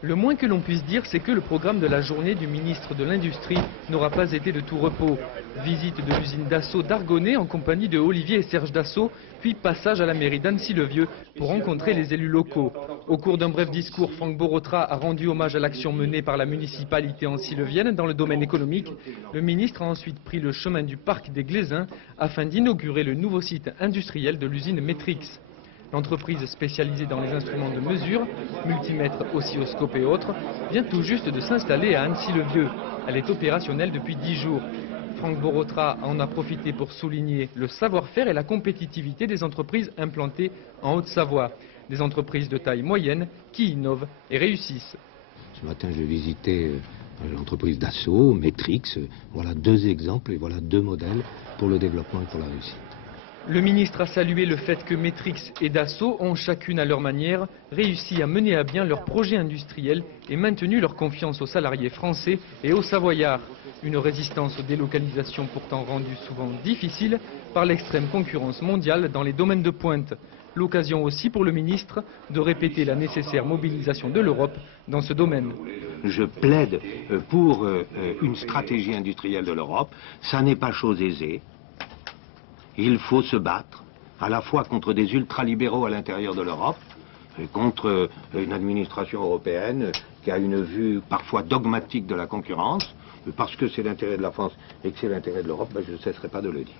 Le moins que l'on puisse dire, c'est que le programme de la journée du ministre de l'Industrie n'aura pas été de tout repos. Visite de l'usine Dassault d'Argonay en compagnie de Olivier et Serge Dassault, puis passage à la mairie d'Annecy-le-Vieux pour rencontrer les élus locaux. Au cours d'un bref discours, Franck Borotra a rendu hommage à l'action menée par la municipalité ancillevienne dans le domaine économique. Le ministre a ensuite pris le chemin du parc des Glaisins afin d'inaugurer le nouveau site industriel de l'usine Metrix. L'entreprise spécialisée dans les instruments de mesure, multimètres, oscilloscopes et autres, vient tout juste de s'installer à Annecy-le-Vieux. Elle est opérationnelle depuis 10 jours. Franck Borotra en a profité pour souligner le savoir-faire et la compétitivité des entreprises implantées en Haute-Savoie. Des entreprises de taille moyenne qui innovent et réussissent. Ce matin, j'ai visité l'entreprise Dassault, Metrix. Voilà 2 exemples et voilà 2 modèles pour le développement et pour la réussite. Le ministre a salué le fait que Metrix et Dassault ont chacune à leur manière réussi à mener à bien leurs projets industriels et maintenu leur confiance aux salariés français et aux Savoyards. Une résistance aux délocalisations pourtant rendue souvent difficile par l'extrême concurrence mondiale dans les domaines de pointe. L'occasion aussi pour le ministre de répéter la nécessaire mobilisation de l'Europe dans ce domaine. Je plaide pour une stratégie industrielle de l'Europe. Ça n'est pas chose aisée. Il faut se battre à la fois contre des ultralibéraux à l'intérieur de l'Europe, contre une administration européenne qui a une vue parfois dogmatique de la concurrence, parce que c'est l'intérêt de la France et que c'est l'intérêt de l'Europe, je ne cesserai pas de le dire.